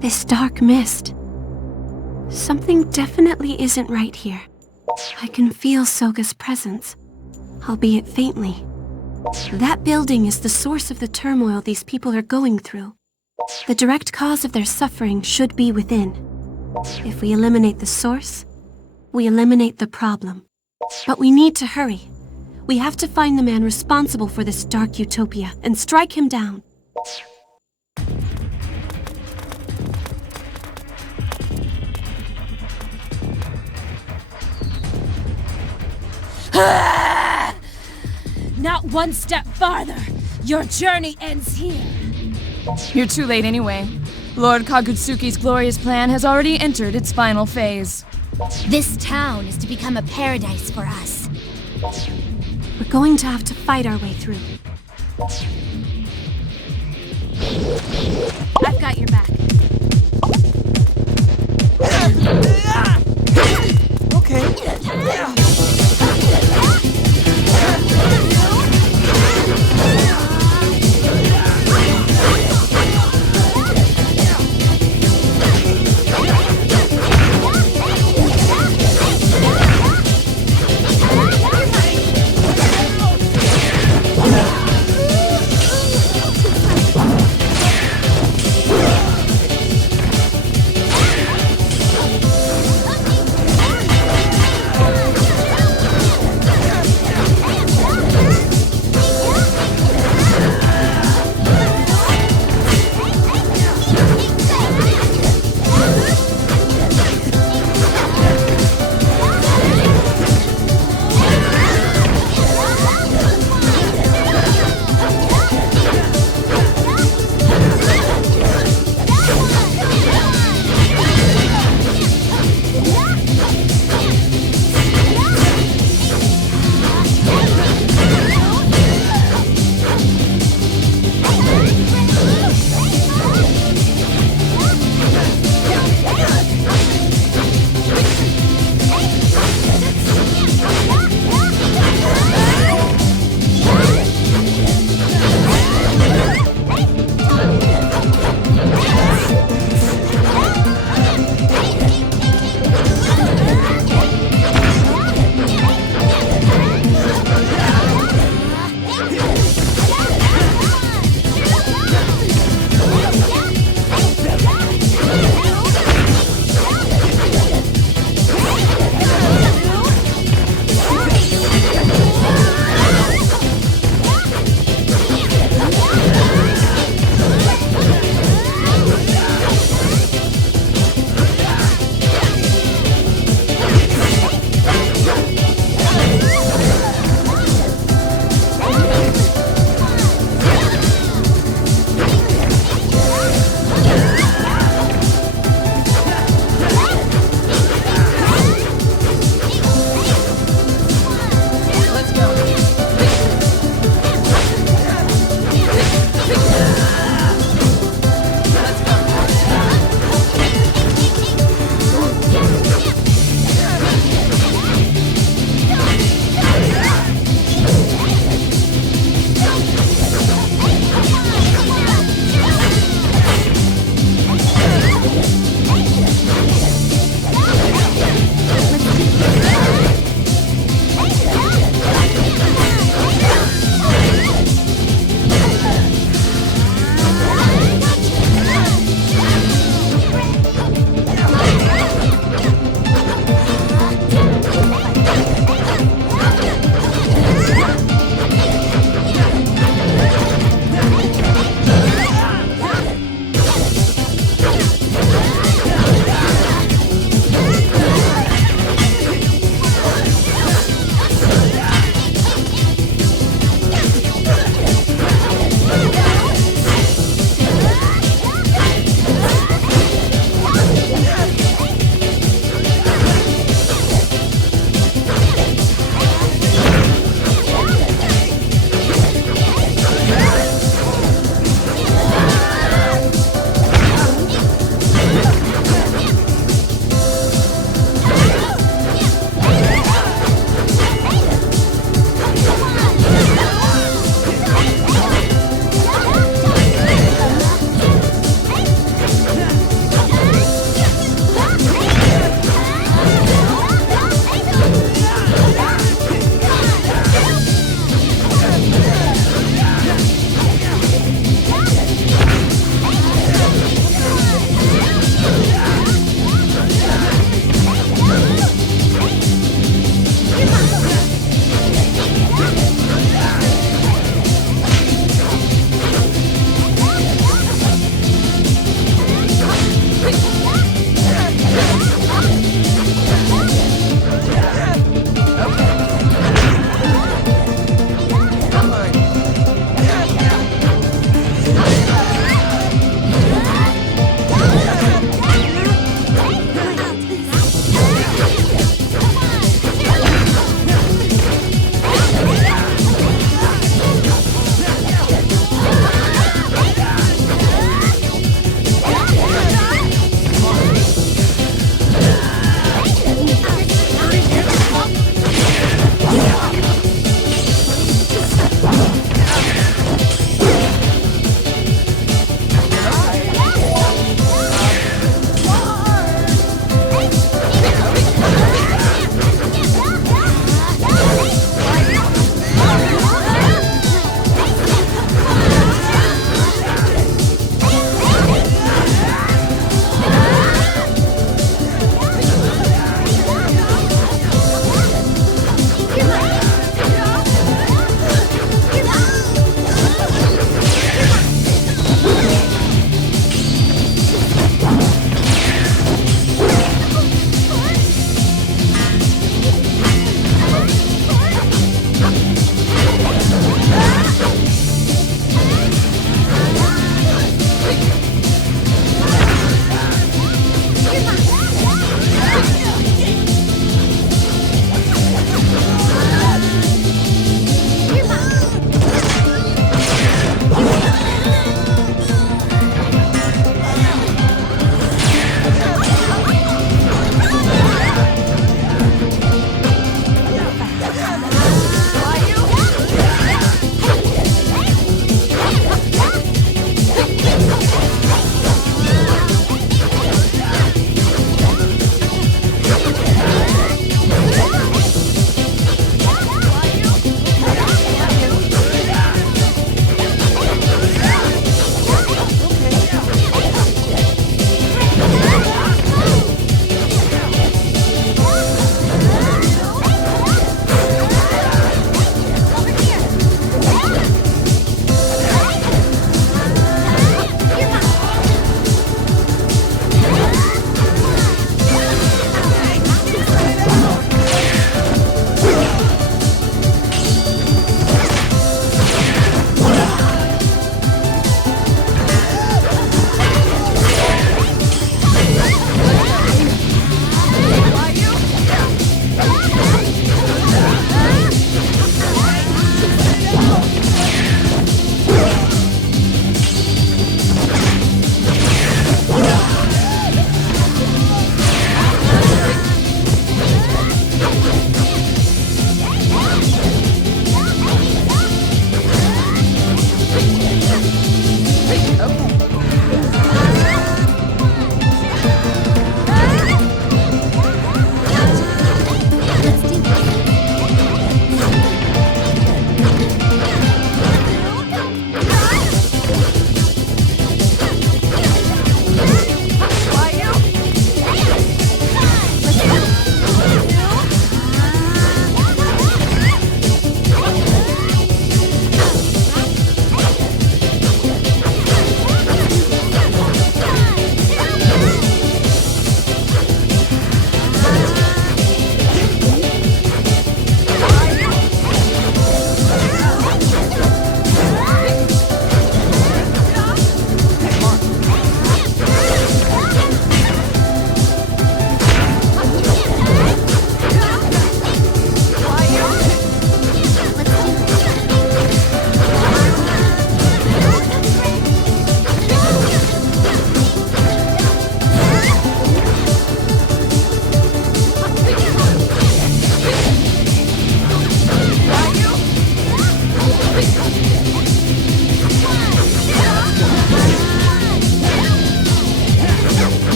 This dark mist. Something definitely isn't right here. I can feel Soga's presence, albeit faintly. That building is the source of the turmoil these people are going through. The direct cause of their suffering should be within. If we eliminate the source, we eliminate the problem. But we need to hurry. We have to find the man responsible for this dark utopia and strike him down. Not one step farther! Your journey ends here! You're too late anyway. Lord Kagutsuki's glorious plan has already entered its final phase. This town is to become a paradise for us. We're going to have to fight our way through. I've got your back. Okay.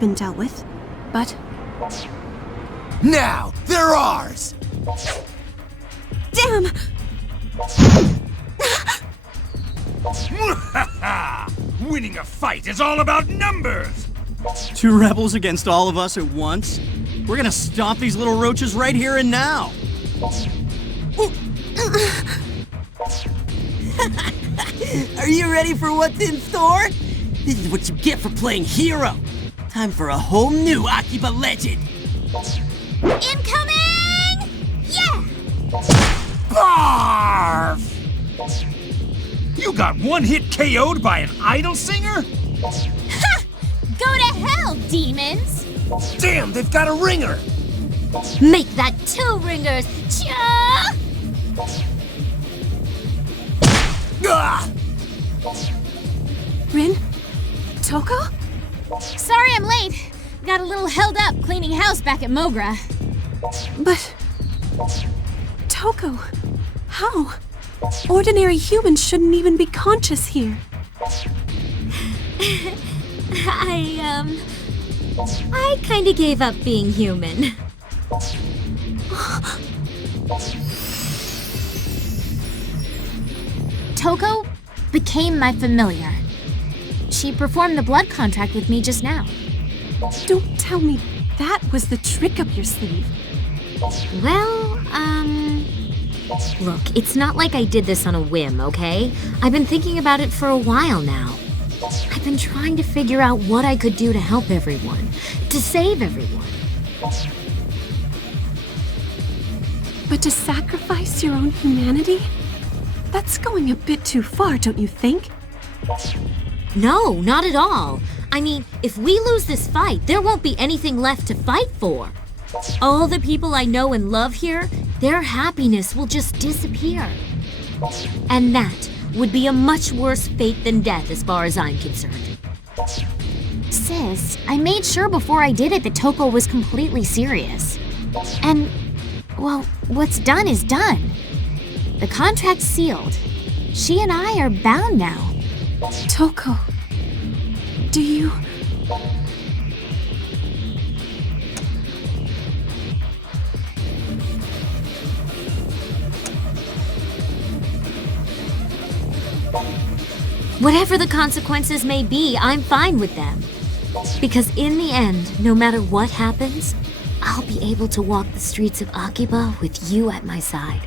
been dealt with, but... Now, they're ours! Damn! Winning a fight is all about numbers! Two rebels against all of us at once? We're gonna stomp these little roaches right here and now! Are you ready for what's in store? This is what you get for playing hero. Time for a whole new Akiba legend. Incoming! Yeah! Barf! You got one hit KO'd by an idol singer? Ha! Go to hell, demons! Damn, they've got a ringer! Make that 2 ringers! Cha! Ah! Rin? Tohko? Sorry I'm late. Got a little held up cleaning house back at Mogra. But... Tohko, how? Ordinary humans shouldn't even be conscious here. I kinda gave up being human. Tohko became my familiar. She performed the blood contract with me just now. Don't tell me that was the trick up your sleeve. Well, look, it's not like I did this on a whim, okay? I've been thinking about it for a while now. I've been trying to figure out what I could do to help everyone, to save everyone. But to sacrifice your own humanity? That's going a bit too far, don't you think? No, not at all. I mean, if we lose this fight, there won't be anything left to fight for. All the people I know and love here, their happiness will just disappear. And that would be a much worse fate than death as far as I'm concerned. Sis, I made sure before I did it that Tohko was completely serious. And, well, what's done is done. The contract's sealed. She and I are bound now. Tohko, do you... Whatever the consequences may be, I'm fine with them. Because in the end, no matter what happens, I'll be able to walk the streets of Akiba with you at my side.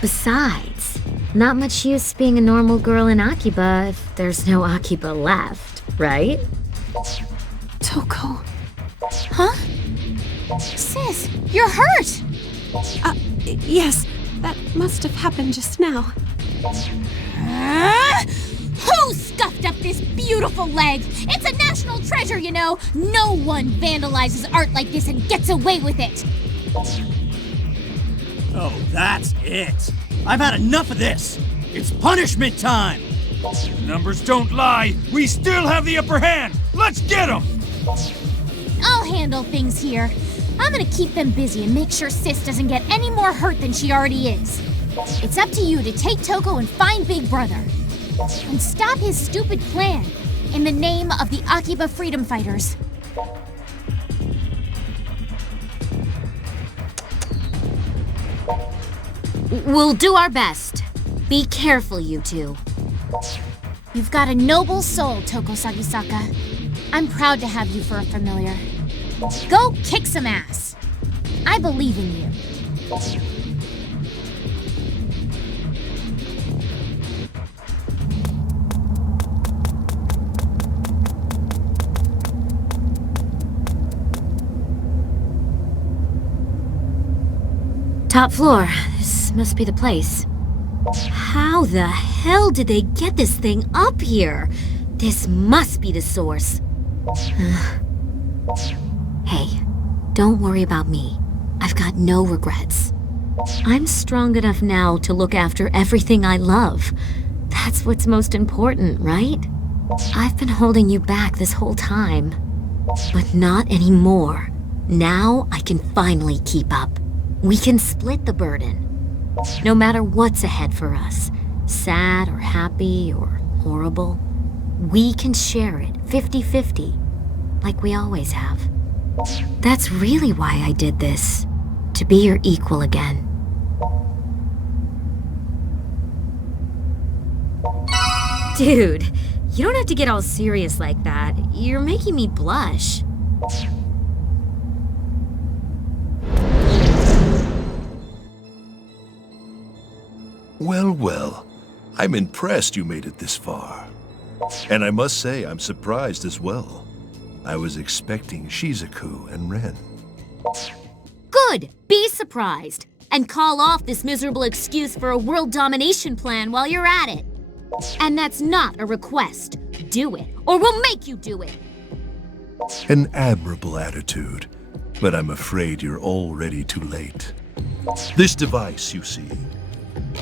Besides, not much use being a normal girl in Akiba if there's no Akiba left, right? Tohko... Huh? Sis, you're hurt! Yes, that must have happened just now. Who scuffed up this beautiful leg? It's a national treasure, you know. No one vandalizes art like this and gets away with it. Oh, that's it. I've had enough of this. It's punishment time. Numbers don't lie. We still have the upper hand. Let's get them! I'll handle things here. I'm gonna keep them busy and make sure Sis doesn't get any more hurt than she already is. It's up to you to take Tohko and find Big Brother. And stop his stupid plan in the name of the Akiba freedom fighters. We'll do our best. Be careful, you two. You've got a noble soul, Tohko Sagisaka. I'm proud to have you for a familiar. Go kick some ass. I believe in you. Top floor. This must be the place. How the hell did they get this thing up here? This must be the source. Hey, don't worry about me. I've got no regrets. I'm strong enough now to look after everything I love. That's what's most important, right? I've been holding you back this whole time. But not anymore. Now I can finally keep up. We can split the burden. No matter what's ahead for us, sad or happy or horrible, we can share it 50-50. like we always have. That's really why I did this. To be your equal again. Dude, you don't have to get all serious like that. You're making me blush. Well, well. I'm impressed you made it this far. And I must say, I'm surprised as well. I was expecting Shizuku and Ren. Good! Be surprised. And call off this miserable excuse for a world domination plan while you're at it. And that's not a request. Do it, or we'll make you do it. An admirable attitude, but I'm afraid you're already too late. This device, you see,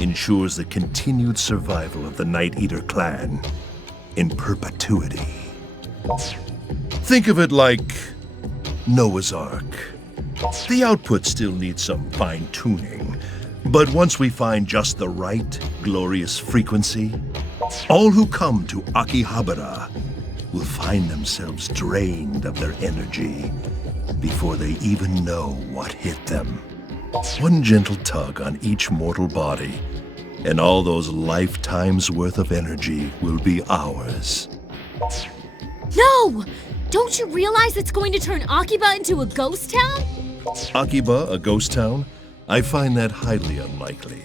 ensures the continued survival of the Night Eater clan in perpetuity. Think of it like Noah's Ark. The output still needs some fine-tuning, but once we find just the right glorious frequency, all who come to Akihabara will find themselves drained of their energy before they even know what hit them. One gentle tug on each mortal body, and all those lifetimes worth of energy will be ours. No! Don't you realize it's going to turn Akiba into a ghost town? Akiba, a ghost town? I find that highly unlikely.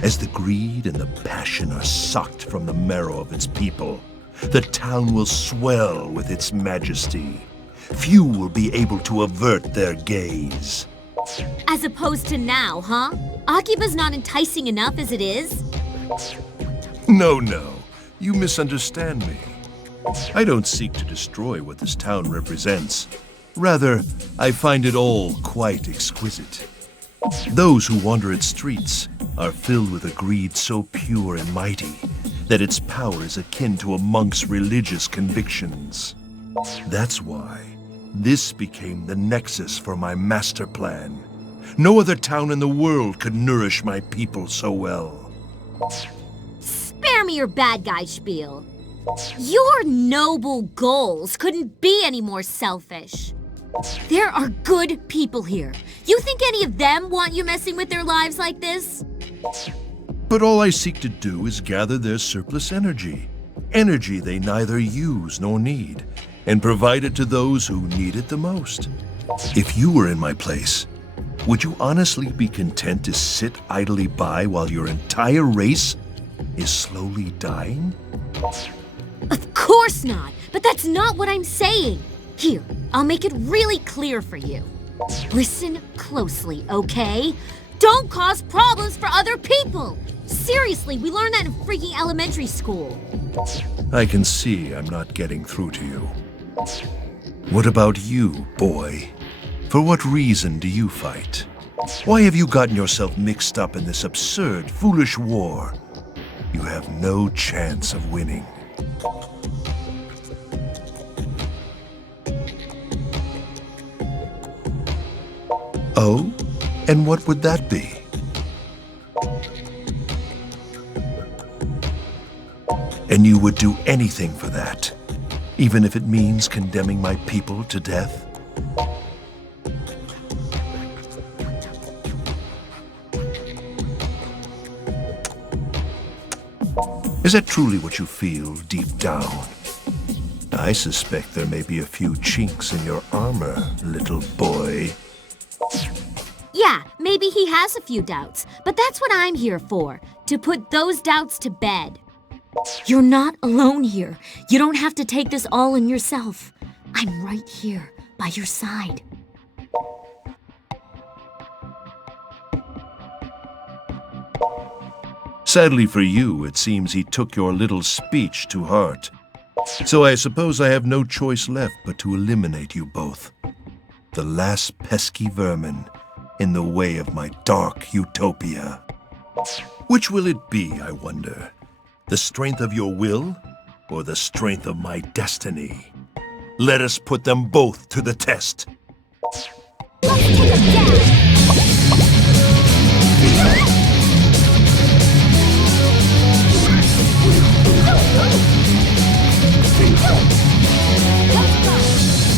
As the greed and the passion are sucked from the marrow of its people, the town will swell with its majesty. Few will be able to avert their gaze. As opposed to now, huh? Akiba's not enticing enough as it is? No, no. You misunderstand me. I don't seek to destroy what this town represents. Rather, I find it all quite exquisite. Those who wander its streets are filled with a greed so pure and mighty that its power is akin to a monk's religious convictions. That's why this became the nexus for my master plan. No other town in the world could nourish my people so well. Spare me your bad guy spiel. Your noble goals couldn't be any more selfish. There are good people here. You think any of them want you messing with their lives like this? But all I seek to do is gather their surplus energy. Energy they neither use nor need, and provide it to those who need it the most. If you were in my place, would you honestly be content to sit idly by while your entire race is slowly dying? Of course not, but that's not what I'm saying. Here, I'll make it really clear for you. Listen closely, okay? Don't cause problems for other people! Seriously, we learned that in freaking elementary school. I can see I'm not getting through to you. What about you, boy? For what reason do you fight? Why have you gotten yourself mixed up in this absurd, foolish war? You have no chance of winning. Oh? And what would that be? And you would do anything for that, even if it means condemning my people to death? Is that truly what you feel deep down? I suspect there may be a few chinks in your armor, little boy. Yeah, maybe he has a few doubts, but that's what I'm here for, to put those doubts to bed. You're not alone here. You don't have to take this all on yourself. I'm right here, by your side. Sadly for you, it seems he took your little speech to heart. So I suppose I have no choice left but to eliminate you both. The last pesky vermin in the way of my dark utopia. Which will it be, I wonder? The strength of your will, or the strength of my destiny? Let us put them both to the test. Let's take him down! Let's go!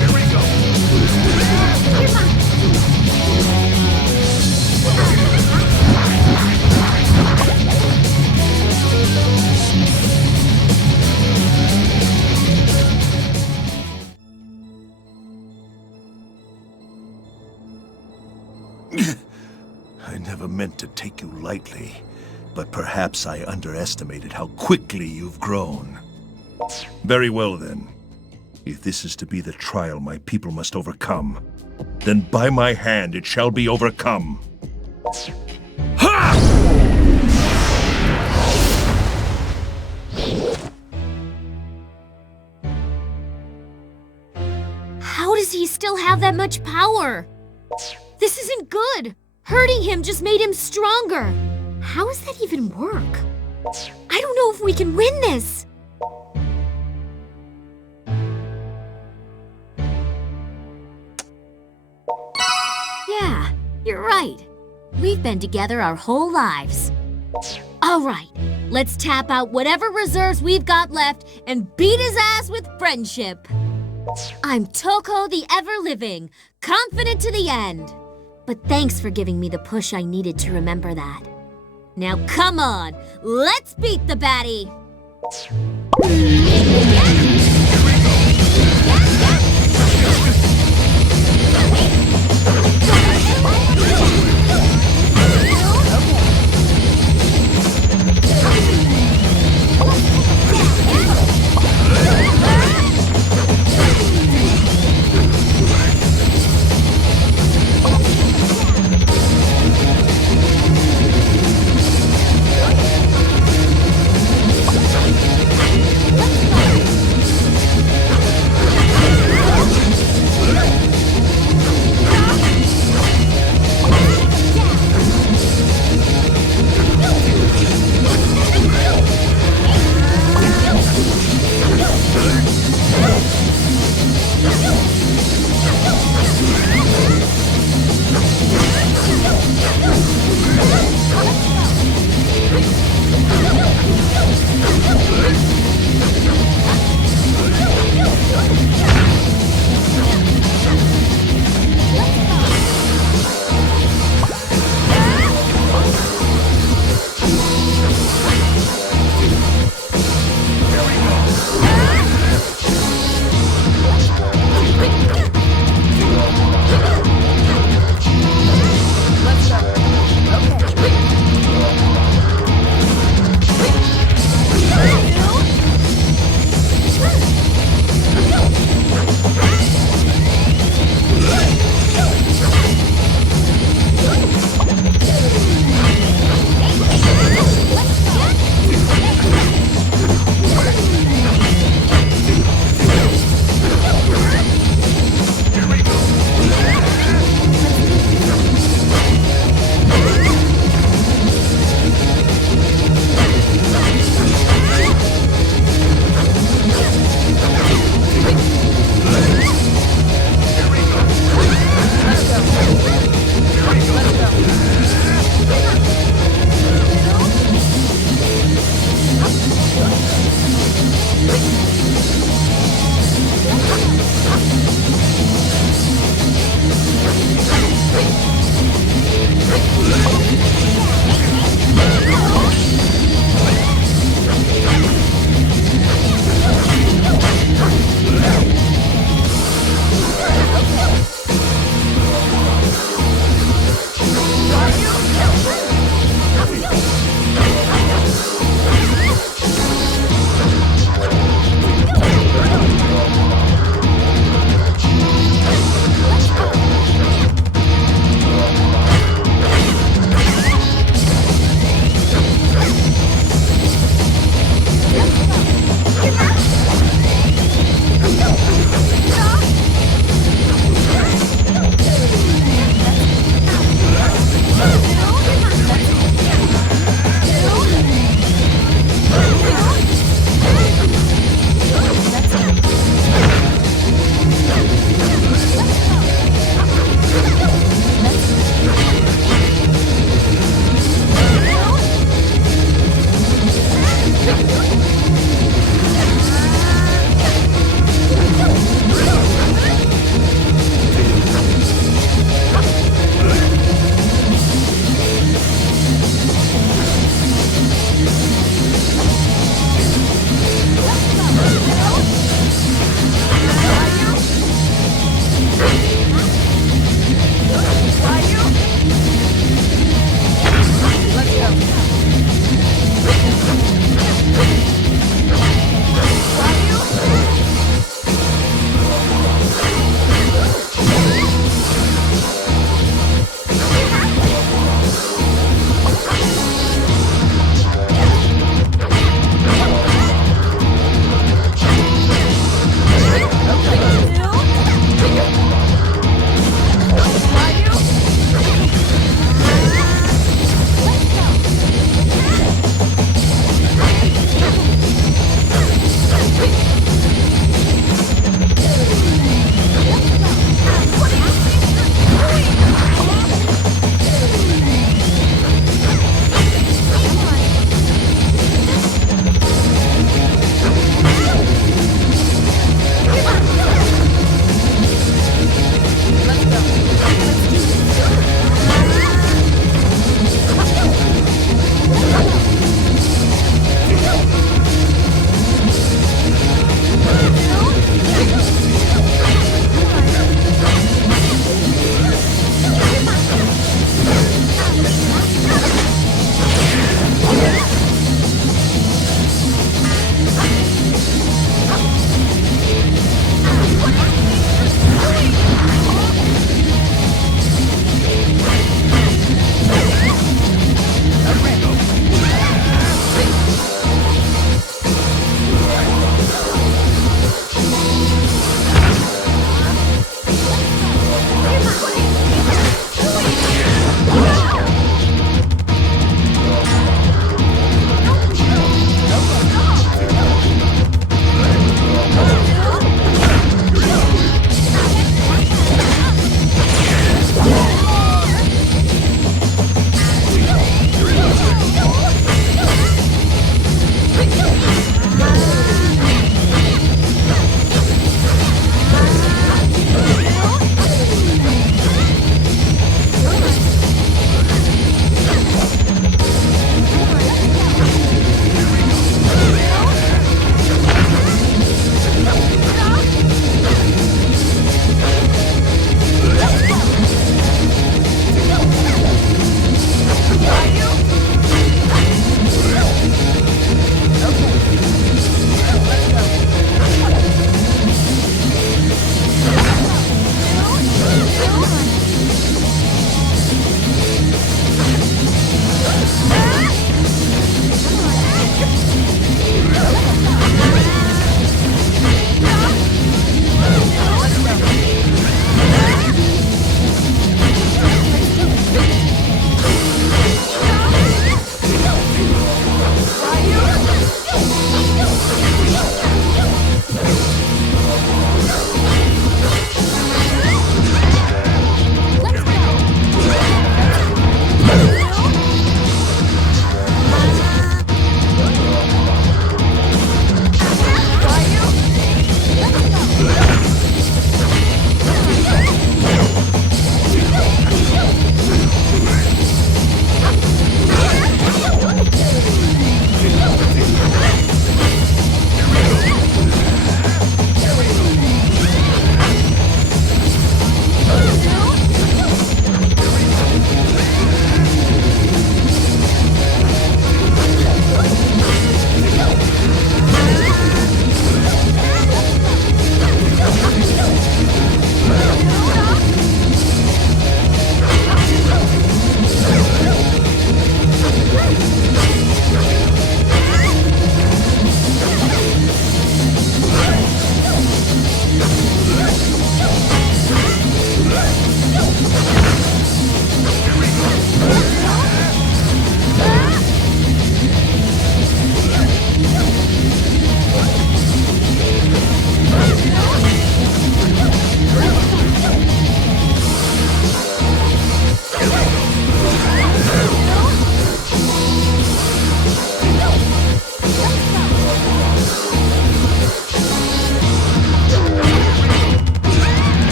Here I never meant to take you lightly, but perhaps I underestimated how quickly you've grown. Very well then. If this is to be the trial my people must overcome, then by my hand it shall be overcome. Ha! How does he still have that much power? This isn't good. Hurting him just made him stronger. How does that even work? I don't know if we can win this. Yeah, you're right. We've been together our whole lives. All right, let's tap out whatever reserves we've got left and beat his ass with friendship. I'm Tohko the Ever-Living, confident to the end. But thanks for giving me the push I needed to remember that. Now come on, let's beat the baddie!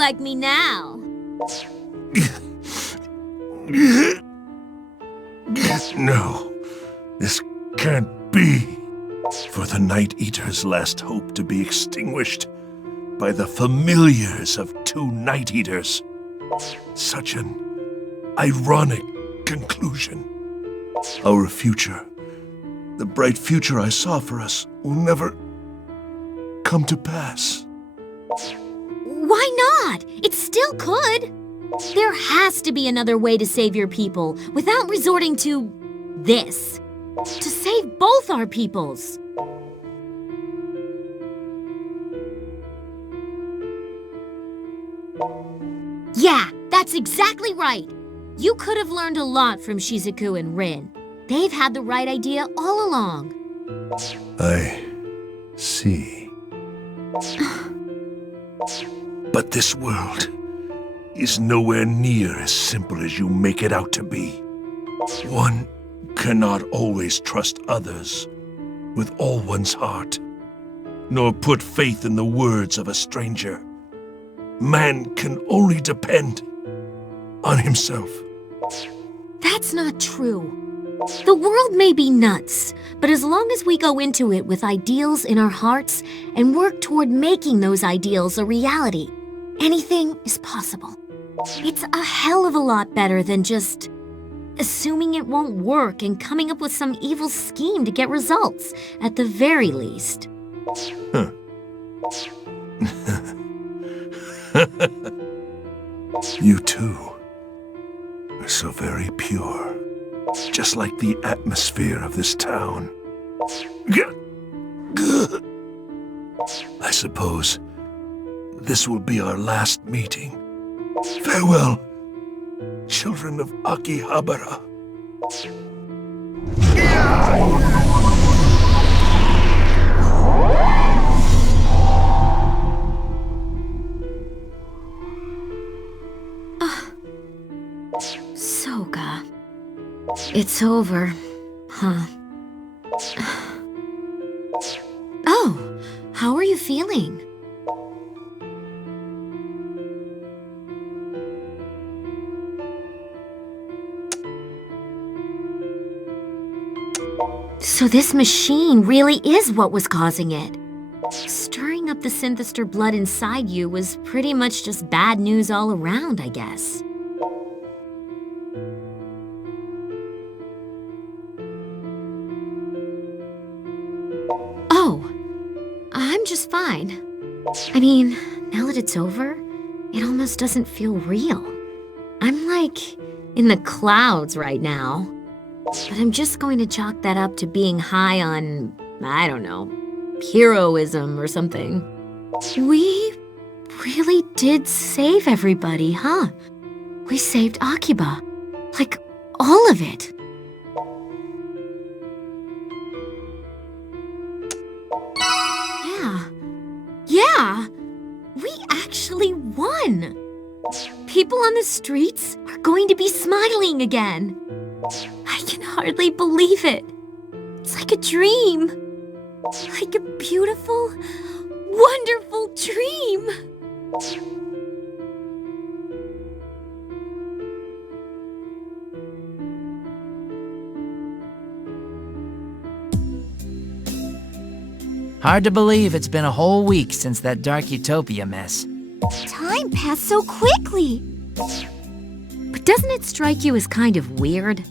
like me now? No, this can't be. For the Night Eater's last hope to be extinguished by the familiars of two Night Eaters. Such an ironic conclusion. Our future, the bright future I saw for us, will never come to pass. Why not? It still could. There has to be another way to save your people without resorting to this. To save both our peoples. Yeah, that's exactly right. You could have learned a lot from Shizuku and Rin. They've had the right idea all along. I see. But this world is nowhere near as simple as you make it out to be. One cannot always trust others with all one's heart, nor put faith in the words of a stranger. Man can only depend on himself. That's not true. The world may be nuts, but as long as we go into it with ideals in our hearts and work toward making those ideals a reality, anything is possible. It's a hell of a lot better than just assuming it won't work and coming up with some evil scheme to get results, at the very least. Huh. You too are so very pure, just like the atmosphere of this town. I suppose this will be our last meeting. Farewell, children of Akihabara. Soga. It's over, huh? Oh, how are you feeling? So this machine really is what was causing it. Stirring up the Synthester blood inside you was pretty much just bad news all around, I guess. Oh, I'm just fine. I mean, now that it's over, it almost doesn't feel real. I'm like in the clouds right now. But I'm just going to chalk that up to being high on, I don't know, heroism or something. We really did save everybody, huh? We saved Akiba. Like, all of it. Yeah, we actually won. People on the streets are going to be smiling again. I can hardly believe it. It's like a dream. Like a beautiful, wonderful dream. Hard to believe it's been a whole week since that Dark Utopia mess. Time passed so quickly. But doesn't it strike you as kind of weird?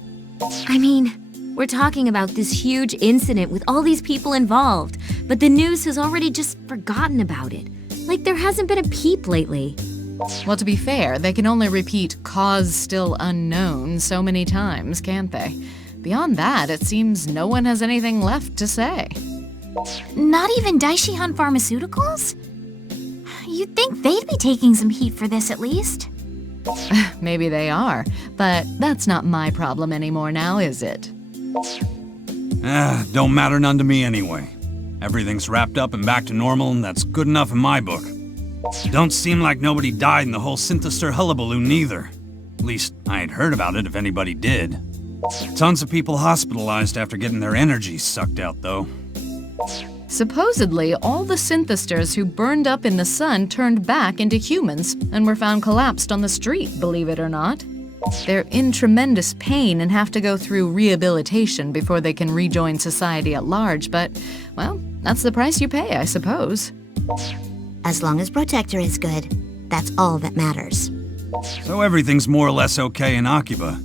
I mean, we're talking about this huge incident with all these people involved, but the news has already just forgotten about it. Like there hasn't been a peep lately. Well, to be fair, they can only repeat "cause still unknown" so many times, can't they? Beyond that, it seems no one has anything left to say. Not even Daishihan Pharmaceuticals? You'd think they'd be taking some heat for this at least. Maybe they are, but that's not my problem anymore now, is it? Don't matter none to me anyway. Everything's wrapped up and back to normal, and that's good enough in my book. Don't seem like nobody died in the whole Synthester hullabaloo neither. At least, I ain't heard about it if anybody did. Tons of people hospitalized after getting their energy sucked out, though. Supposedly, all the synthesters who burned up in the sun turned back into humans and were found collapsed on the street, believe it or not. They're in tremendous pain and have to go through rehabilitation before they can rejoin society at large, but, well, that's the price you pay, I suppose. As long as Protector is good, that's all that matters. So everything's more or less okay in Akiba.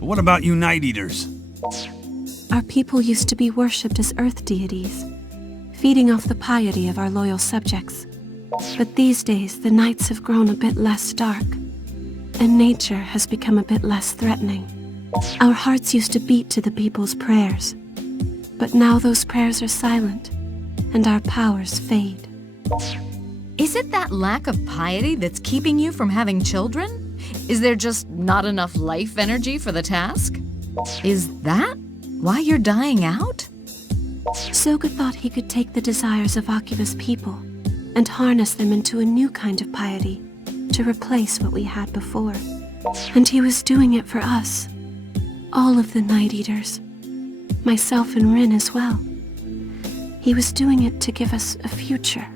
But what about you Night Eaters? Our people used to be worshipped as earth deities, feeding off the piety of our loyal subjects. But these days, the nights have grown a bit less dark, and nature has become a bit less threatening. Our hearts used to beat to the people's prayers, but now those prayers are silent, and our powers fade. Is it that lack of piety that's keeping you from having children? Is there just not enough life energy for the task? Is that why you're dying out? Soga thought he could take the desires of Akiba's people and harness them into a new kind of piety to replace what we had before. And he was doing it for us, all of the Night Eaters, myself and Rin as well. He was doing it to give us a future.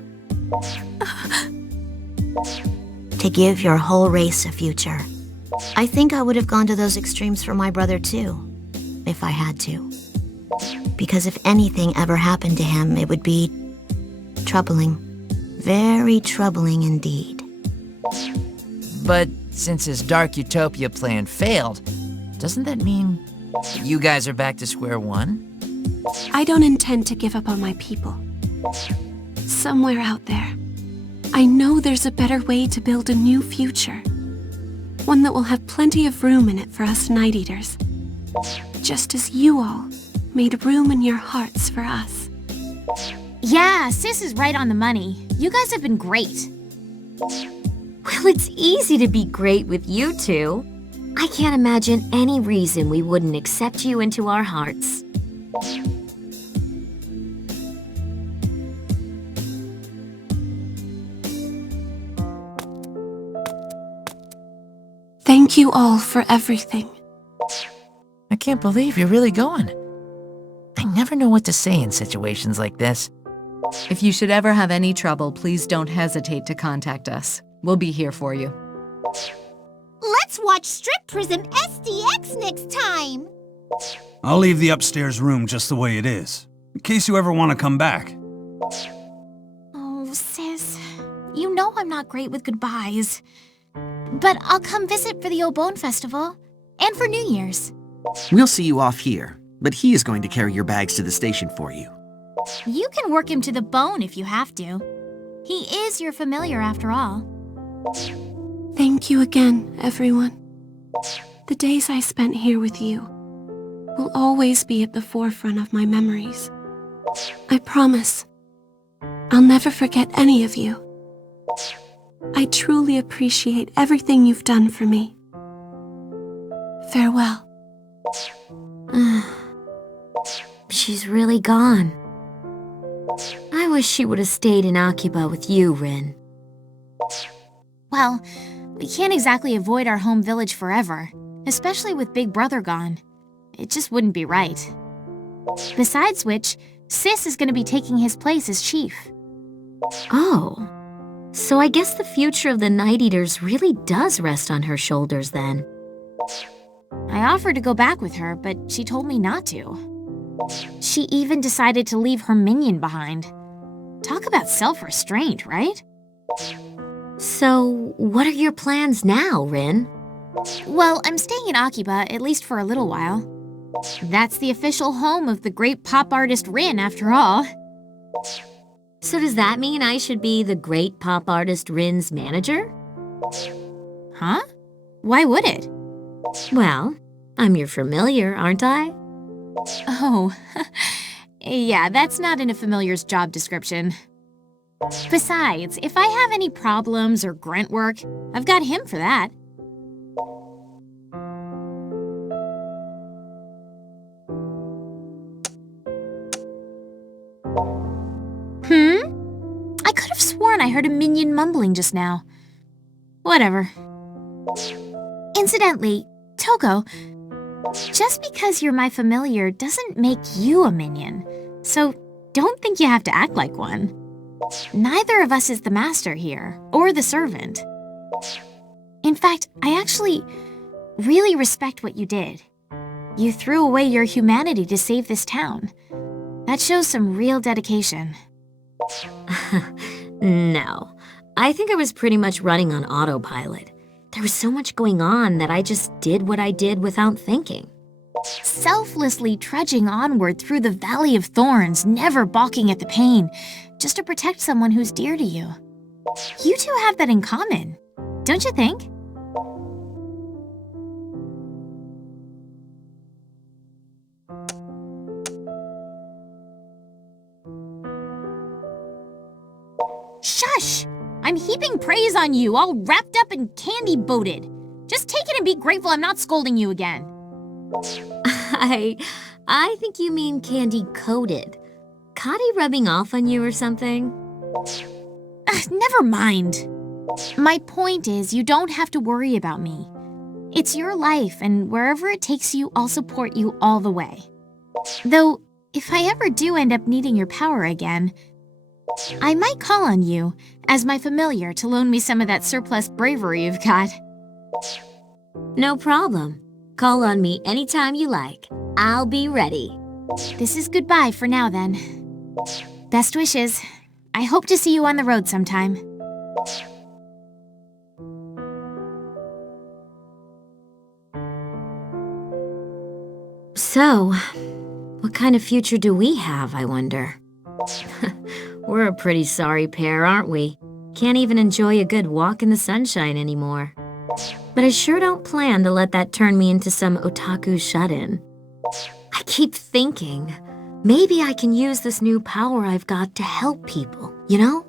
To give your whole race a future. I think I would have gone to those extremes for my brother too, if I had to. Because if anything ever happened to him, it would be troubling. Very troubling indeed. But since his Dark Utopia plan failed, doesn't that mean you guys are back to square one? I don't intend to give up on my people. Somewhere out there, I know there's a better way to build a new future. One that will have plenty of room in it for us Night Eaters. Just as you all made room in your hearts for us. Yeah, Sis is right on the money. You guys have been great. Well, it's easy to be great with you two. I can't imagine any reason we wouldn't accept you into our hearts. Thank you all for everything. I can't believe you're really going. I never know what to say in situations like this. If you should ever have any trouble, please don't hesitate to contact us. We'll be here for you. Let's watch Strip Prism SDX next time! I'll leave the upstairs room just the way it is, in case you ever want to come back. Oh, Sis, you know I'm not great with goodbyes. But I'll come visit for the Obone Festival, and for New Year's. We'll see you off here, but he is going to carry your bags to the station for you. You can work him to the bone if you have to. He is your familiar after all. Thank you again, everyone. The days I spent here with you will always be at the forefront of my memories. I promise, I'll never forget any of you. I truly appreciate everything you've done for me. Farewell. She's really gone. I wish she would have stayed in Akiba with you, Rin. Well, we can't exactly avoid our home village forever, especially with Big Brother gone. It just wouldn't be right. Besides which, Sis is going to be taking his place as chief. Oh. So I guess the future of the Night Eaters really does rest on her shoulders then. I offered to go back with her, but she told me not to. She even decided to leave her minion behind. Talk about self-restraint, right? So, what are your plans now, Rin? Well, I'm staying in Akiba, at least for a little while. That's the official home of the great pop artist Rin, after all. So does that mean I should be the great pop artist Rin's manager? Huh? Why would it? Well, I'm your familiar, aren't I? Oh, yeah, that's not in a familiar's job description. Besides, if I have any problems or grunt work, I've got him for that. I could have sworn I heard a minion mumbling just now. Whatever. Incidentally, Tohko, just because you're my familiar doesn't make you a minion. So, don't think you have to act like one. Neither of us is the master here, or the servant. In fact, I actually really respect what you did. You threw away your humanity to save this town. That shows some real dedication. No. I think I was pretty much running on autopilot. There was so much going on that I just did what I did without thinking. Selflessly trudging onward through the Valley of Thorns, never balking at the pain, just to protect someone who's dear to you. You two have that in common, don't you think? Shush! I'm heaping praise on you, all wrapped up and candy-boated. Just take it and be grateful I'm not scolding you again. I think you mean candy-coated. Caught he rubbing off on you or something? Never mind. My point is, you don't have to worry about me. It's your life, and wherever it takes you, I'll support you all the way. Though, if I ever do end up needing your power again, I might call on you as my familiar to loan me some of that surplus bravery you've got. No problem. Call on me anytime you like. I'll be ready. This is goodbye for now, then. Best wishes. I hope to see you on the road sometime. So, what kind of future do we have, I wonder? We're a pretty sorry pair, aren't we? Can't even enjoy a good walk in the sunshine anymore. But I sure don't plan to let that turn me into some otaku shut-in. I keep thinking, maybe I can use this new power I've got to help people, you know?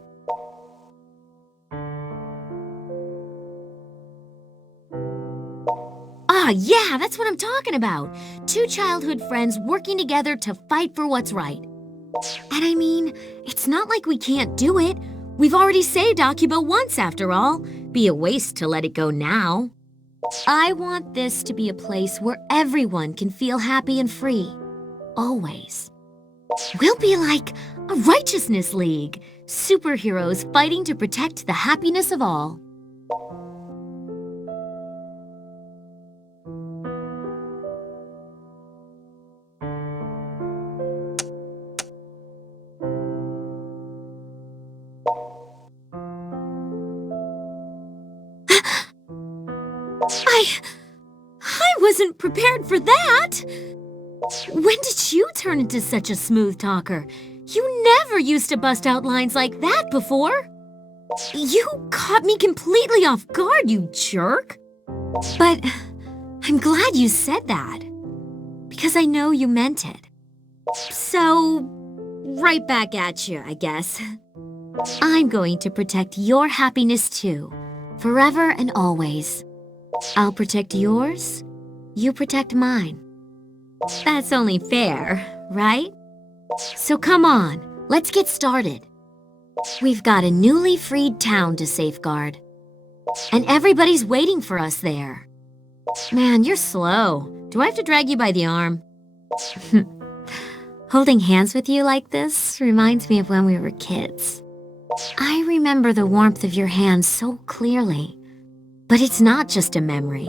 Ah, yeah, that's what I'm talking about. Two childhood friends working together to fight for what's right. And I mean, it's not like we can't do it. We've already saved Akiba once, after all. Be a waste to let it go now. I want this to be a place where everyone can feel happy and free. Always. We'll be like a righteousness league. Superheroes fighting to protect the happiness of all. I wasn't prepared for that! When did you turn into such a smooth talker? You never used to bust out lines like that before! You caught me completely off guard, you jerk! But I'm glad you said that, because I know you meant it. So, right back at you, I guess. I'm going to protect your happiness too, forever and always. I'll protect yours, you protect mine. That's only fair, right? So come on, let's get started. We've got a newly freed town to safeguard. And everybody's waiting for us there. Man, you're slow. Do I have to drag you by the arm? Holding hands with you like this reminds me of when we were kids. I remember the warmth of your hands so clearly. But it's not just a memory.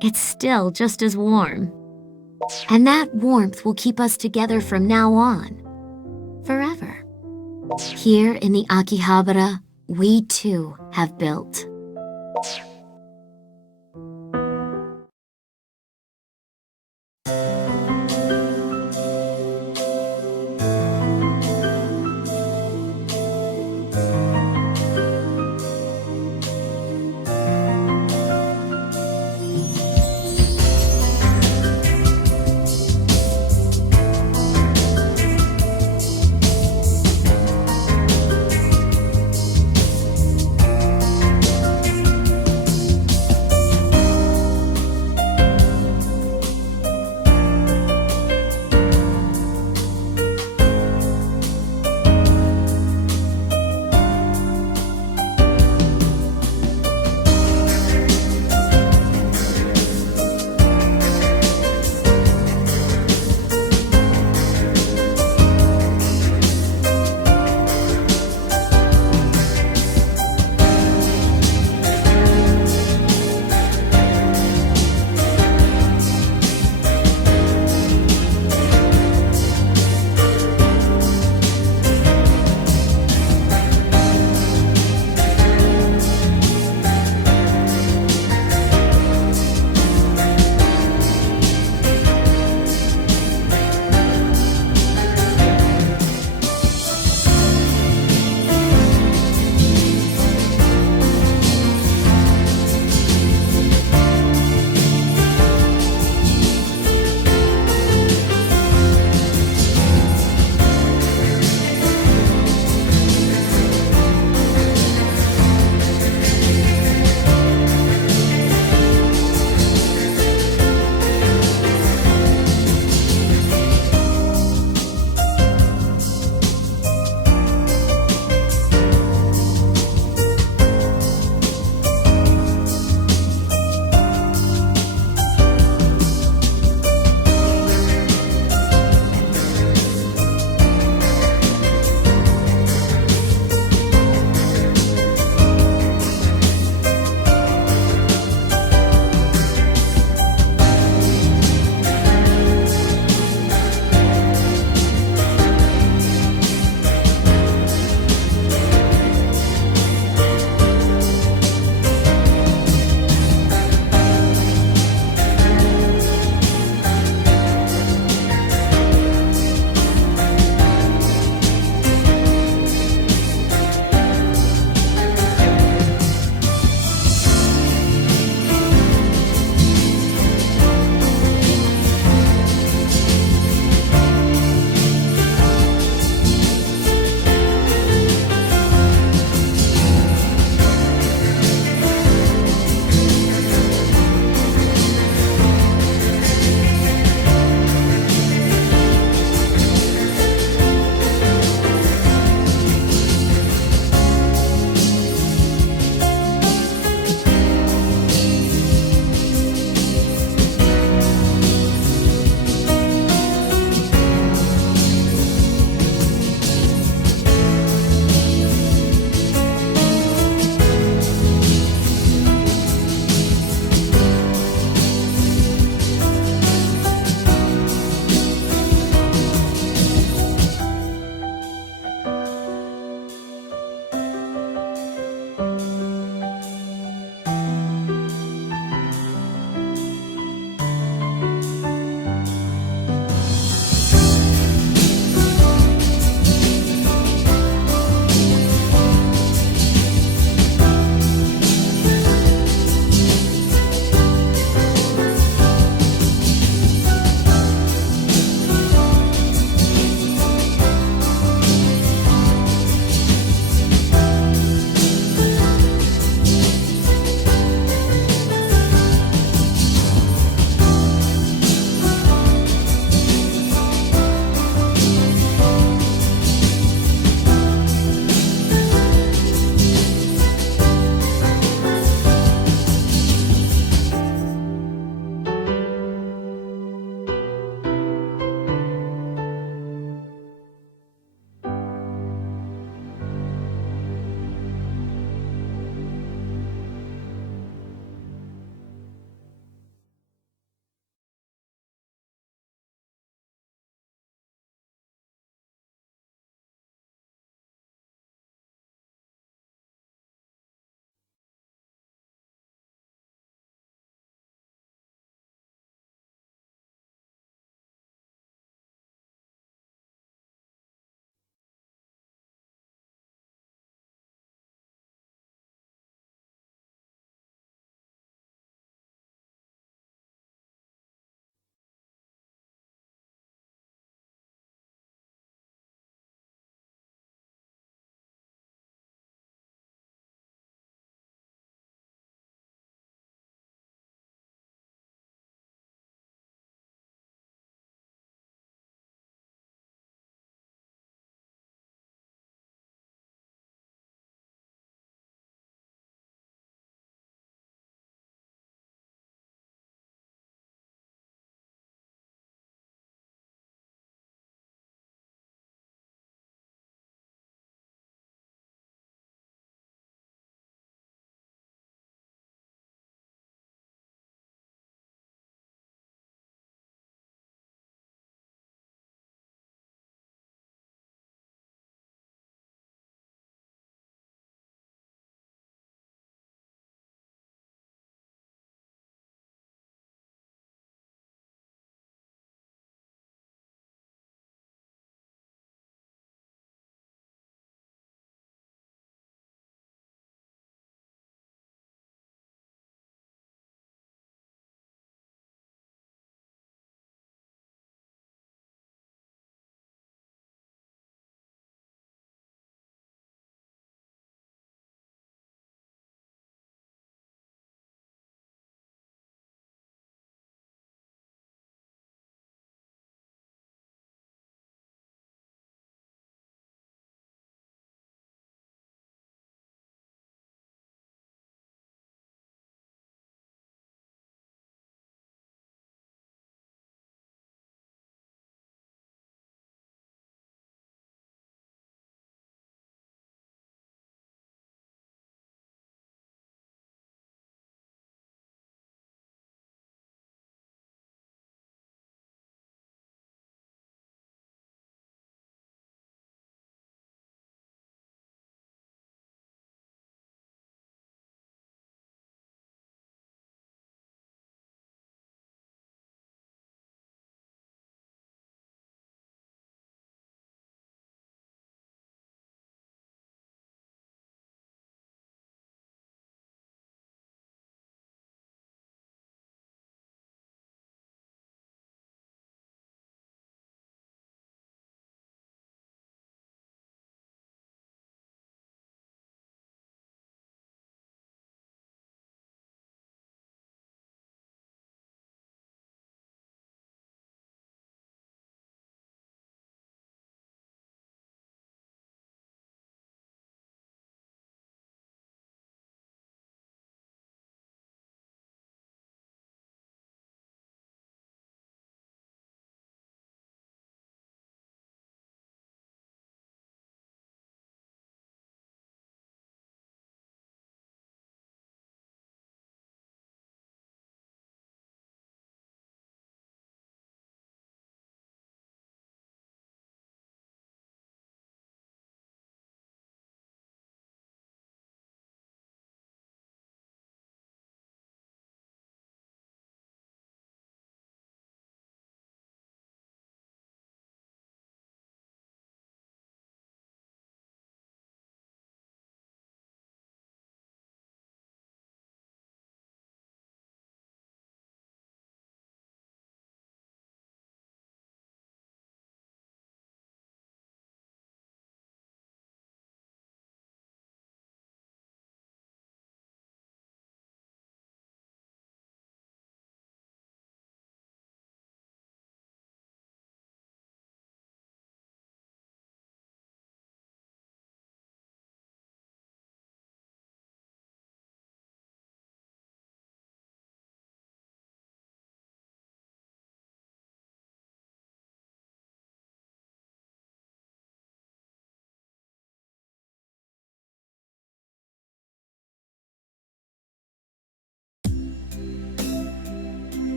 It's still just as warm. And that warmth will keep us together from now on. Forever. Here in the Akihabara, we too have built.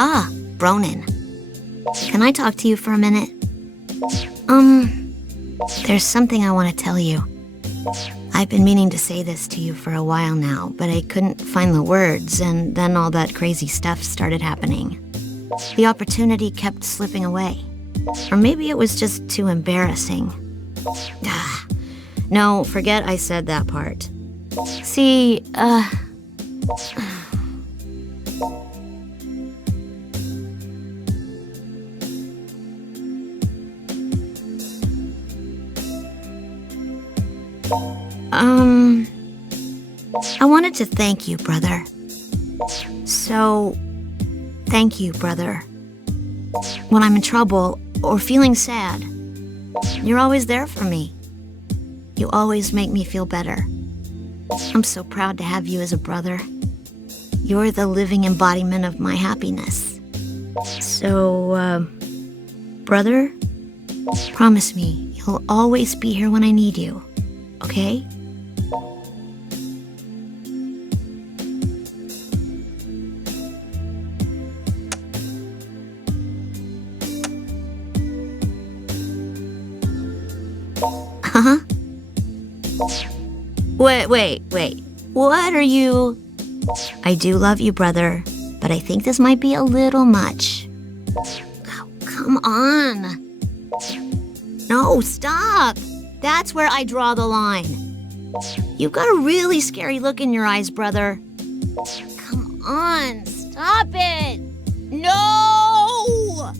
Ah, Bronin. Can I talk to you for a minute? There's something I want to tell you. I've been meaning to say this to you for a while now, but I couldn't find the words, and then all that crazy stuff started happening. The opportunity kept slipping away. Or maybe it was just too embarrassing. No, forget I said that part. See, I wanted to thank you, brother. So, thank you, brother. When I'm in trouble or feeling sad, you're always there for me. You always make me feel better. I'm so proud to have you as a brother. You're the living embodiment of my happiness. So, brother, promise me you'll always be here when I need you, okay? Huh? Wait. What are you... I do love you, brother, but I think this might be a little much. Oh, come on. No, stop. That's where I draw the line. You've got a really scary look in your eyes, brother. Come on, stop it. No!